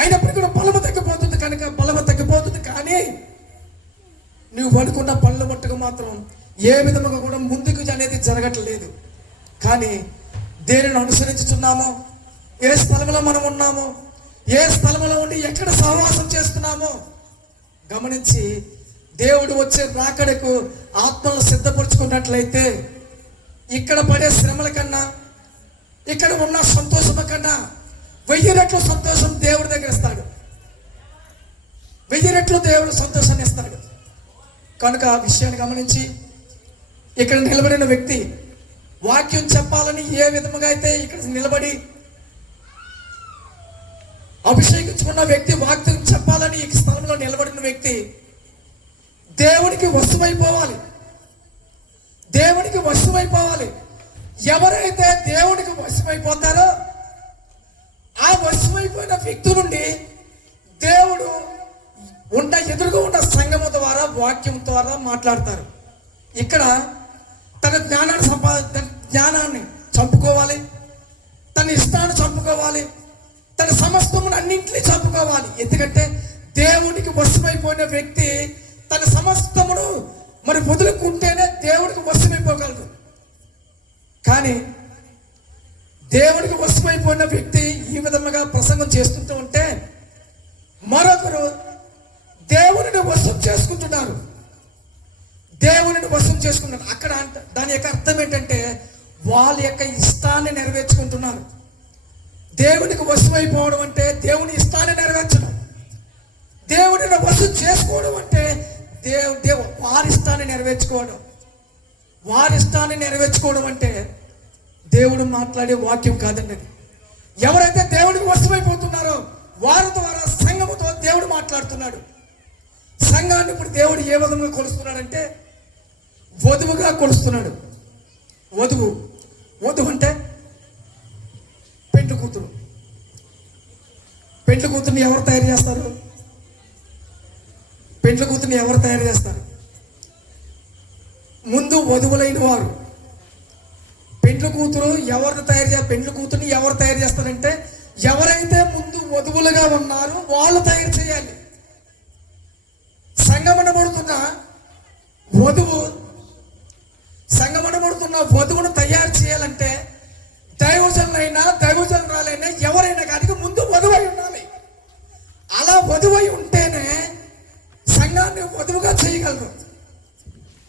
అయినప్పటికీ కూడా బలము తగ్గిపోతుంది. కానీ నువ్వు అనుకున్న పనులు మట్టుకు మాత్రం ఏ విధముగా కూడా ముందుకు అనేది జరగట్లేదు. కానీ దేనిని అనుసరించుతున్నామో, ఏ స్థలంలో మనం ఉన్నామో, ఏ స్థలంలో ఉండి ఎక్కడ సహవాసం చేస్తున్నామో గమనించి దేవుడు వచ్చే రాకడకు ఆత్మలను సిద్ధపరచుకున్నట్లయితే ఇక్కడ పడే శ్రమల కన్నా, ఇక్కడ ఉన్న సంతోషం కన్నా 1000 రెట్లు సంతోషం దేవుడి దగ్గర ఇస్తాడు. 1000 రెట్లు దేవుడు సంతోషాన్ని ఇస్తాడు. కనుక ఆ విషయాన్ని గమనించి ఇక్కడ నిలబడిన వ్యక్తి వాక్యం చెప్పాలని ఏ విధముగా అయితే ఇక్కడ నిలబడి అభిషేకించుకున్న వ్యక్తి, వాక్యం చెప్పాలని ఈ స్థలంలో నిలబడిన వ్యక్తి దేవునికి వశమైపోవాలి. ఎవరైతే దేవునికి వశమైపోతారో ఆ వశమైపోయిన వ్యక్తి నుండి దేవుడు ఎదురుగా ఉన్న సంఘము ద్వారా, వాక్యం ద్వారా మాట్లాడతారు. ఇక్కడ తన జ్ఞానాన్ని చంపుకోవాలి, తన ఇష్టాన్ని చంపుకోవాలి, తన సమస్తమును అన్నింటినీ చంపుకోవాలి. ఎందుకంటే దేవునికి వశమైపోయిన వ్యక్తి తన సమస్తమును మరి వదులుకుంటేనే దేవుడికి వశమైపోగలడు. కానీ దేవుడికి వశమైపోయిన వ్యక్తి ఈ విధముగా ప్రసంగం చేస్తుంటూ ఉంటే మరొకరు దేవుడిని వశం చేసుకుంటున్నారు. అక్కడ దాని యొక్క అర్థం ఏంటంటే వాళ్ళ యొక్క ఇష్టాన్ని నెరవేర్చుకుంటున్నారు. దేవునికి వశమైపోవడం అంటే దేవుని ఇష్టాన్ని నెరవేర్చడం. దేవుడిని వశం చేసుకోవడం అంటే వారి ఇష్టాన్ని నెరవేర్చుకోవడం అంటే దేవుడు మాట్లాడే వాక్యం కాదండి. ఎవరైతే దేవుడికి వశమైపోతున్నారో వారి ద్వారా సంఘముతో దేవుడు మాట్లాడుతున్నాడు. సంఘాన్ని ఇప్పుడు దేవుడు ఏ విధంగా కొలుస్తున్నాడంటే వధువుగా కొలుస్తున్నాడు. వధువు అంటే పెండ్లి కూతురు. పెండ్లి కూతుర్ని ఎవరు తయారు చేస్తారు? ముందు వధువులైన వారు. పెండ్లి కూతుర్ని ఎవరు తయారు చేస్తారంటే ఎవరైతే ముందు వధువులుగా ఉన్నారో వాళ్ళు తయారు చేయాలి. సంగమనబడుతున్న వధువును తయారు చేయాలంటే దైవజనురాలైనా ఎవరైనా కానీ ముందు వధువై ఉండాలి. అలా వధువై ఉంటేనే సంఘాన్ని వధువుగా చేయగలరు.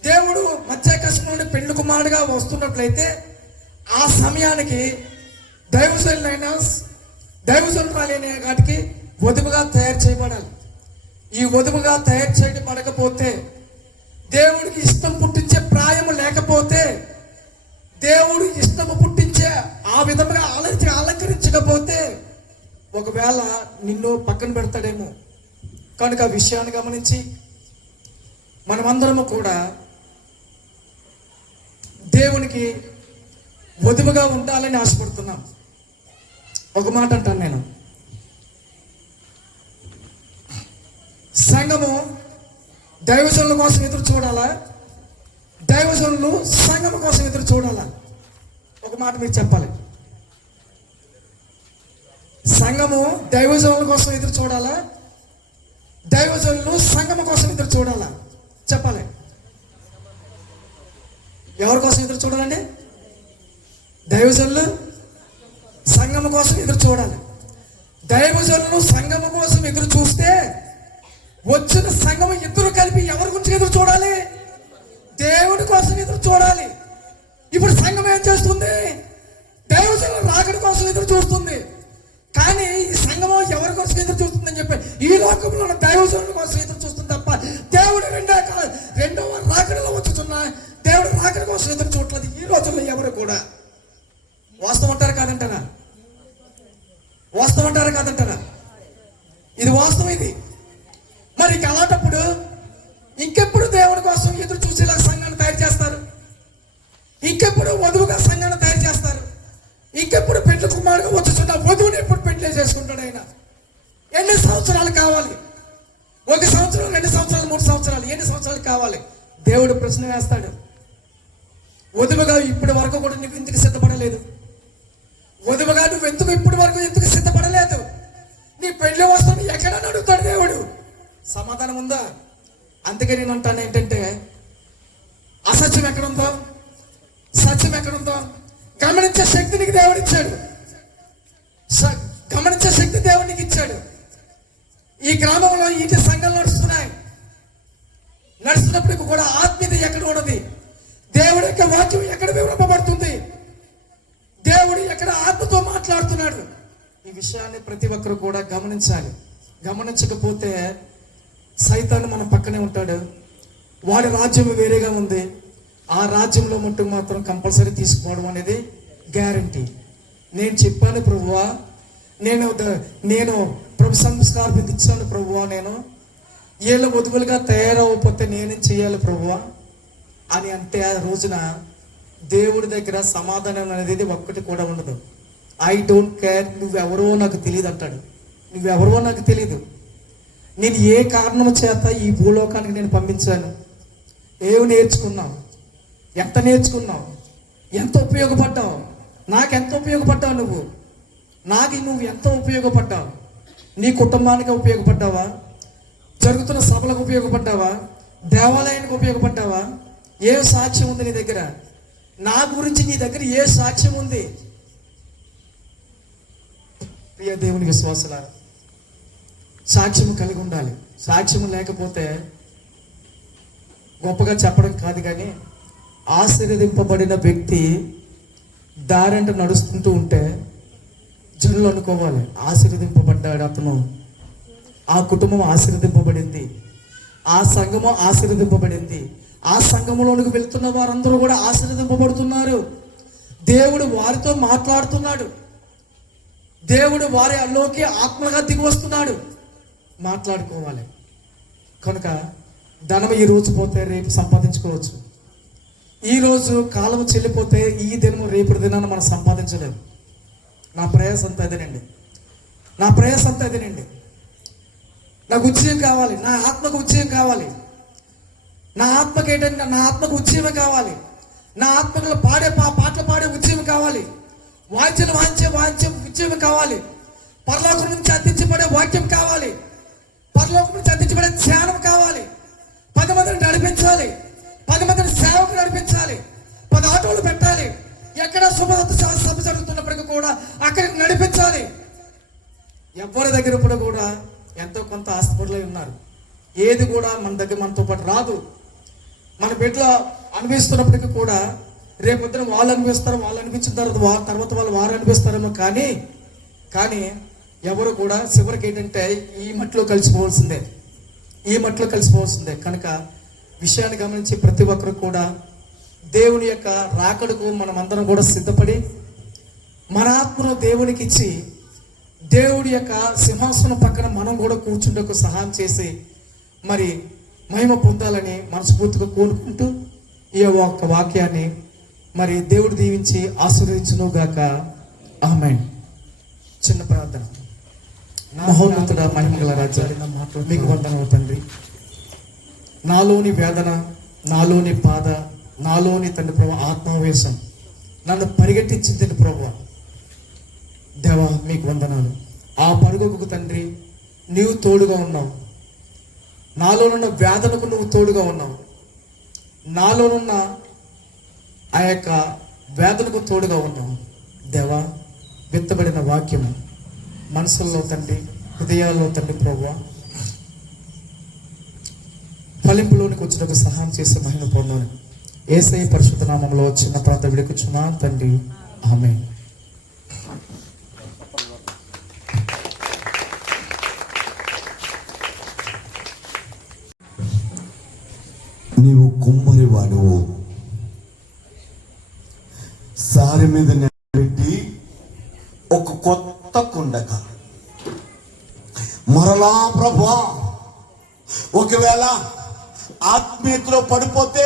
దేవుడు మధ్యాకాశం నుండి పెళ్లి కుమారుడుగా వస్తున్నట్లయితే ఆ సమయానికి దైవజనురాలైన వాటికి వధువుగా తయారు చేయబడాలి. ఈ వధువుగా తయారు చేయబడకపోతే, దేవుడికి ఇష్టం పుట్టించే ప్రాయము లేకపోతే, దేవుడు ఇష్టము పుట్టించే ఆ విధముగా అలంకరించకపోతే ఒకవేళ నిన్ను పక్కన పెడతాడేమో. కనుక ఆ విషయాన్ని గమనించి మనమందరము కూడా దేవునికి వధువుగా ఉండాలని ఆశపడుతున్నాం. ఒక మాట అంటాను నేను, సంఘము దైవజనుల కోసం ఎదురు చూడాలా, దైవజనులు సంఘం కోసం ఎదురు చూడాలా? ఒక మాట మీరు చెప్పాలి. సంఘము దైవజనుల కోసం ఎదురు చూడాలా, దైవజనులు సంఘం కోసం ఎదురు చూడాలా? చెప్పాలి. ఎవరి కోసం ఎదురు చూడాలండి? దైవజనులు సంఘం కోసం ఎదురు చూడాలి. దైవజనులు సంఘం కోసం ఎదురు చూస్తే వచ్చిన సంఘం ఇద్దరు కలిపి ఎవరి గురించి ఎదురు చూడాలి? దేవుడి కోసం ఎదురు చూడాలి. ఇప్పుడు సంఘం ఏం చేస్తుంది? దైవజనుల రాకడ కోసం ఎదురు చూస్తుంది. కానీ ఈ సంఘము ఎవరి కోసం ఎదురు చూస్తుందని చెప్పి ఈ లోకంలో ఉన్న దైవజనుల కోసం ఎదురు చూస్తుంది తప్ప దేవుడు రెండవ రాకడలో వచ్చుతున్న దేవుడు రాకడ కోసం ఎదురు చూడలేదు ఈ రోజుల్లో ఎవరు కూడా. వాస్తవం అంటారా కాదంటారా? వాస్తవం అంటారా కాదంటారా? ఇది వాస్తవం. ఇది మరి అలాంటప్పుడు ఇంకెప్పుడు దేవుడి కోసం ఎదురు చూసేలా సంఘాన్ని తయారు చేస్తారు? ఇంకెప్పుడు వధువుగా సంఘాన్ని తయారు చేస్తారు? ఇంకెప్పుడు పెళ్లి కుమారుగా వచ్చుతున్న వధువుని ఎప్పుడు పెళ్లి చేసుకుంటాడు ఆయన? ఎన్ని సంవత్సరాలు కావాలి? 1 సంవత్సరం, 2 సంవత్సరాలు, 3 సంవత్సరాలు, ఎన్ని సంవత్సరాలు కావాలి? దేవుడు ప్రశ్న వేస్తాడు. వధువుగా ఇప్పటి వరకు కూడా నీకు ఎందుకు సిద్ధపడలేదు? వధువుగా నువ్వు ఇప్పటి వరకు ఎందుకు సిద్ధపడలేదు? నీ పెళ్లి వస్తాను ఎక్కడని అడుగుతాడు దేవుడు. సమాధానం ఉందా? అందుకే నేను అంటాను ఏంటంటే, అసత్యం ఎక్కడుందో, సత్యం ఎక్కడుందో గమనించే శక్తి నీకు దేవుడు ఇచ్చాడు. గమనించే శక్తి దేవుడు నీకు ఇచ్చాడు. ఈ గ్రామంలో ఈ సంఘాలు నడుస్తున్నప్పటికీ కూడా ఆత్మీయత ఎక్కడ ఉన్నది? దేవుడి యొక్క వాక్యం ఎక్కడ వివరింపబడుతుంది? దేవుడు ఎక్కడ ఆత్మతో మాట్లాడుతున్నాడు? ఈ విషయాన్ని ప్రతి ఒక్కరు కూడా గమనించాలి. గమనించకపోతే సైతాను మన పక్కనే ఉంటాడు. వాడి రాజ్యం వేరేగా ఉంది. ఆ రాజ్యంలో మట్టుకు మాత్రం కంపల్సరీ తీసుకోవడం అనేది గ్యారంటీ. నేను చెప్పాను ప్రభువా, నేను ప్రభు సంస్కారం ఇచ్చాను ప్రభువా, నేను వీళ్ళ వధువులుగా తయారవకపోతే నేనేం చేయాలి ప్రభువా అని అంటే ఆ రోజున దేవుడి దగ్గర సమాధానం అనేది ఒక్కటి కూడా ఉండదు. ఐ డోంట్ కేర్, నువ్వెవరో నాకు తెలియదు అంటాడు. నువ్వెవరో నాకు తెలియదు. నేను ఏ కారణం చేత ఈ భూలోకానికి నేను పంపించాను, ఏమి నేర్చుకున్నావు, ఎంత నేర్చుకున్నావు, ఎంత ఉపయోగపడ్డావు, నాకెంత ఉపయోగపడ్డావు, నువ్వు ఎంత ఉపయోగపడ్డావు? నీ కుటుంబానికి ఉపయోగపడ్డావా? జరుగుతున్న సభలకు ఉపయోగపడ్డావా? దేవాలయానికి ఉపయోగపడ్డావా? ఏ సాక్ష్యం ఉంది నీ దగ్గర? నా గురించి నీ దగ్గర ఏ సాక్ష్యం ఉంది? ప్రియ దేవుని విశ్వాసులారా, సాక్ష్యం కలిగి ఉండాలి. సాక్ష్యం లేకపోతే గొప్పగా చెప్పడం కాదు, కానీ ఆశీర్వదింపబడిన వ్యక్తి దారంట నడుస్తుంటూ ఉంటే జనులు అనుకోవాలి, ఆశీర్వదింపబడ్డాడు అతను, ఆ కుటుంబం ఆశీర్వదింపబడింది, ఆ సంఘము ఆశీర్వదింపబడింది, ఆ సంఘములోనికి వెళ్తున్న వారందరూ కూడా ఆశీర్వదింపబడుతున్నారు. దేవుడు వారితో మాట్లాడుతున్నాడు. దేవుడు వారి అల్లోకి ఆత్మగా దిగి వస్తున్నాడు. మాట్లాడుకోవాలి. కనుక ధనం ఈ రోజు పోతే రేపు సంపాదించుకోవచ్చు. ఈ రోజు కాలం చెల్లిపోతే ఈ దినము రేపు దినాన్ని మనం సంపాదించలేము. నా ప్రయాస అంతా అదేనండి. నాకు ఉద్యోగం కావాలి, నా ఆత్మకు ఉద్యోగం కావాలి, నా ఆత్మకి ఏంటంటే నా ఆత్మకు ఉద్యోగం కావాలి, నా ఆత్మకులు పాటలు పాడే ఉద్యోగం కావాలి, వాంఛలు వాంచే ఉద్యోగం కావాలి, పరలోకం నుంచి అందించబడే వాక్యం కావాలి, పరలోకం నుంచి అందించబడే ధ్యానం కావాలి, 10 మందిని నడిపించాలి, 10 మందిని సేవకు నడిపించాలి, 10 ఆటోలు పెట్టాలి, ఎక్కడ సభ జరుగుతున్నప్పటికీ కూడా అక్కడికి నడిపించాలి. ఎవరి దగ్గర కూడా ఎంతో కొంత ఆస్తిపరులై ఉన్నారు. ఏది కూడా మన దగ్గర మనతో పాటు రాదు. మన బిడ్డలు అనిపిస్తున్నప్పటికీ కూడా రేపొద్దున వాళ్ళు అనిపిస్తారు, వాళ్ళు అనిపించిన తర్వాత వారు అనిపిస్తారేమో, కానీ ఎవరు కూడా చివరికి ఏంటంటే ఈ మట్టిలో కలిసిపోవాల్సిందే. కనుక విషయాన్ని గమనించి ప్రతి ఒక్కరు కూడా దేవుని యొక్క రాకడకు మనం అందరం కూడా సిద్ధపడి మన ఆత్మను దేవునికి ఇచ్చి దేవుడి యొక్క సింహాసనం పక్కన మనం కూడా కూర్చుంటకు సహాయం చేసి మరి మహిమ పొందాలని మనస్ఫూర్తిగా కోరుకుంటూ ఈ ఒక్క వాక్యాన్ని మరి దేవుడు దీవించి ఆశీర్వదించును గాక. ఆమేన్. చిన్న ప్రార్థన. మహోన్నతుడ మహిమగల రాజా, మీకు వందనాలు తండ్రి. నాలోని వేదన, నాలోని బాధ, నాలోని తండ్రి ప్రభు ఆత్మావేశం నన్ను పరిగెట్టించింది ప్రభు. దేవా మీకు వందనాలు. ఆ పరుగుకు తండ్రి నీవు తోడుగా ఉన్నావు. నాలోనున్న వేదనకు నువ్వు తోడుగా ఉన్నావు. నాలోనున్న ఆ యొక్క వేదనకు తోడుగా ఉన్నావు. దేవా విత్తబడిన వాక్యము మనసుల్లో తండ్రి, హృదయాల్లో తండ్రి ప్రభువా ఫలింపులోనికి వచ్చినప్పుడు సహాయం చేసే మహిమ పొందాను. యేసయ్య పరిశుద్ధ నామములో చిన్న ప్రాంతం విడుకుచున్నా తండ్రి, ఆమేన్. నీవు కుమ్మరి వాడువు, సారి మీద పెట్టి ఒక కొత్త కుండగా మరలా ప్రభువా, ఒకవేళ ఆత్మీయతలో పడిపోతే,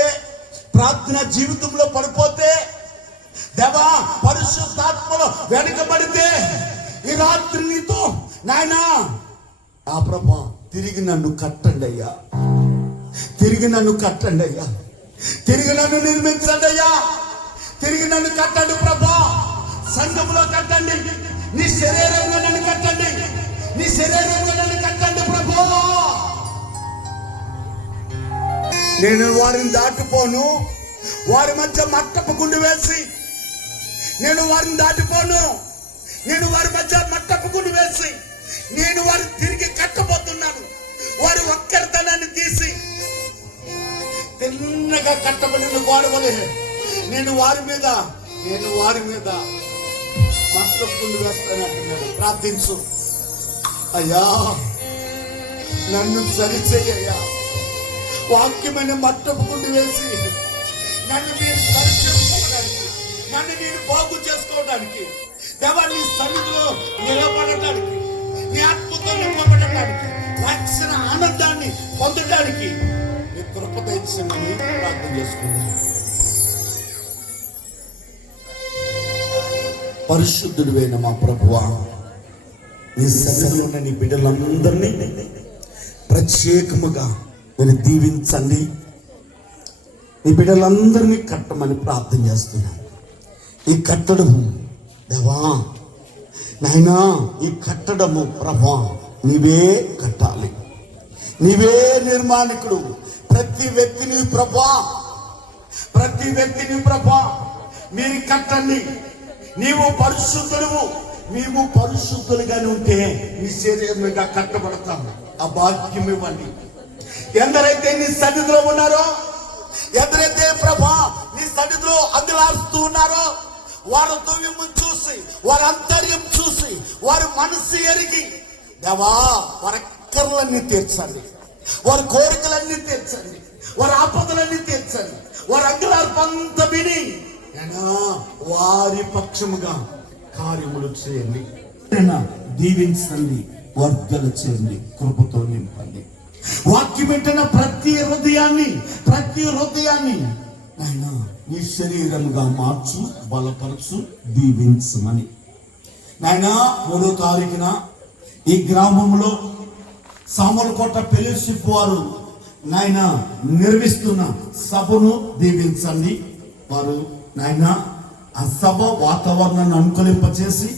ప్రార్థన జీవితంలో పడిపోతే, దేవా పరిశుద్ధాత్మలో వెనకబడితే, ఈ రాత్రి నీతో నాయనా ఆ ప్రభా తిరిగి నన్ను కట్టండి అయ్యా, తిరిగి నన్ను కట్టండి అయ్యా, తిరిగి నన్ను నిర్మించండి అయ్యా, తిరిగి నన్ను కట్టండి ప్రభా. సంఘంలో కట్టండి, నీ శరీరంగా నన్ను కట్టండి, నీ శరీరంగా నన్ను కట్టండి ప్రభా. నేను వారిని దాటిపోను, వారి మధ్య మట్టపు గుండు వేసి నేను వారిని దాటిపోను, నేను వారి మధ్య మట్టపు గుండు వేసి నేను వారిని తిరిగి కట్టబోతున్నాను. వారి ఒక్కరితనాన్ని తీసి తిన్నగా కట్టబడిన గోడవలే నేను వారి మీద మట్టపుండు వేస్తానంటున్నాడు. ప్రార్థించు అయ్యా, నన్ను సరిచేయ్యా. వాక్యమైన మట్టపుండు వేసి నన్ను నేను సరిచేసుకోవడానికి, నన్ను నేను బాగు చేసుకోవడానికి, దేవా నీ సన్నిధిలో నిలబడటానికి, నీ ఆత్మతో నిలబడటానికి, రక్షణ ఆనందాన్ని పొందడానికి నీ కృప దయచేయమని ప్రార్థన చేసుకున్నాను. పరిశుద్ధుడైన మా ప్రభువా, నీ సన్నిధిలో ఉన్న నీ బిడ్డలందరినీ ప్రత్యేకముగా మీరు దీవించండి. నీ బిడ్డలందరినీ కట్టమని ప్రార్థన చేస్తున్నాను. ఈ కట్టడము దేవా నాయనా, ఈ కట్టడము ప్రభా నీవే కట్టాలి, నీవే నిర్మాణికుడు. ప్రతి వ్యక్తిని ప్రభా మీరు కట్టండి. నీవు పరిశుద్ధులు, మేము పరిశుద్ధులుగానే ఉంటే నీ శరీరంగా కట్టబడతాం. ఆ భాగ్యం ఇవ్వండి. ఎందరైతే నీ సన్నిధిలో ఉన్నారో, ఎందరైతే ప్రభా నీ సన్నిధిలో అందిలాడుతూ ఉన్నారో, వారితో మిమ్మల్ని చూసి, వారి అంతర్యం చూసి, వారి మనసు ఎరిగి దేవా వారి అక్కర్లన్నీ తీర్చండి, వారి కోరికలన్నీ తీర్చండి, వారి ఆపదలన్నీ తీర్చండి, వారి అంగులార్పంతా విని వారి పక్షముగా కార్యములు చేయండి, దీవించండి, వర్ధల చేయండి, కృపతో నింపండి. వాక్యం పెట్టిన ప్రతి హృదయాన్ని ఆయన నీ శరీరముగా మార్చు, బలపరచు, దీవించమని నాయన 3వ తారీఖున ఈ గ్రామంలో సామలకోట ఫెలోషిప్ వారు నాయన నిర్మిస్తున్న సభను దీవించండి. వారు నాయన ఆ సభ వాతావరణాన్ని అనుకూలింపచేసి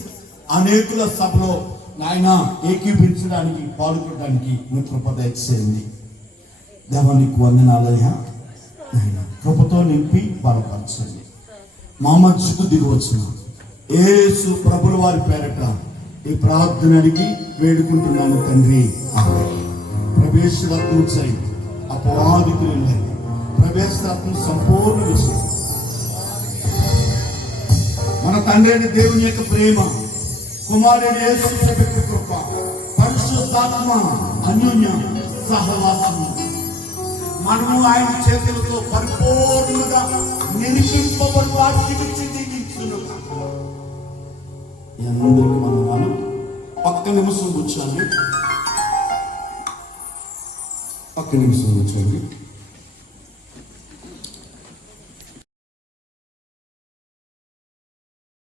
అనేకుల సభలో నాయన ఏకీపించడానికి, పాల్గొనడానికి మీ కృప దయచేయండి. దేవానికి వందనాలయ్యా. నాయన కృపతో నింపి బలపరచండి. మా మధ్యకు దిగవచ్చును యేసు ప్రభుల వారి పేరట ఈ ప్రార్థన అడిగి వేడుకుంటున్నాను తండ్రి, ఆమేన్. ప్రవేశరత్నం చేయండి, అపవాదికులు ప్రవేశరత్నం సంపూర్ణ విషయం. మన తండ్రి అయిన దేవుని యొక్క ప్రేమ, కుమారుడు యేసు యొక్క కృప, పరిశుద్ధాత్మ అన్యోన్య సహవాసము మనము ఆయన చేతులతో పరిపూర్ణంగా నిరీక్షింపబడి వాటికి జీవించునుగా. అందరికీ మనం ఒక్క నిమిషం కూర్చోండి.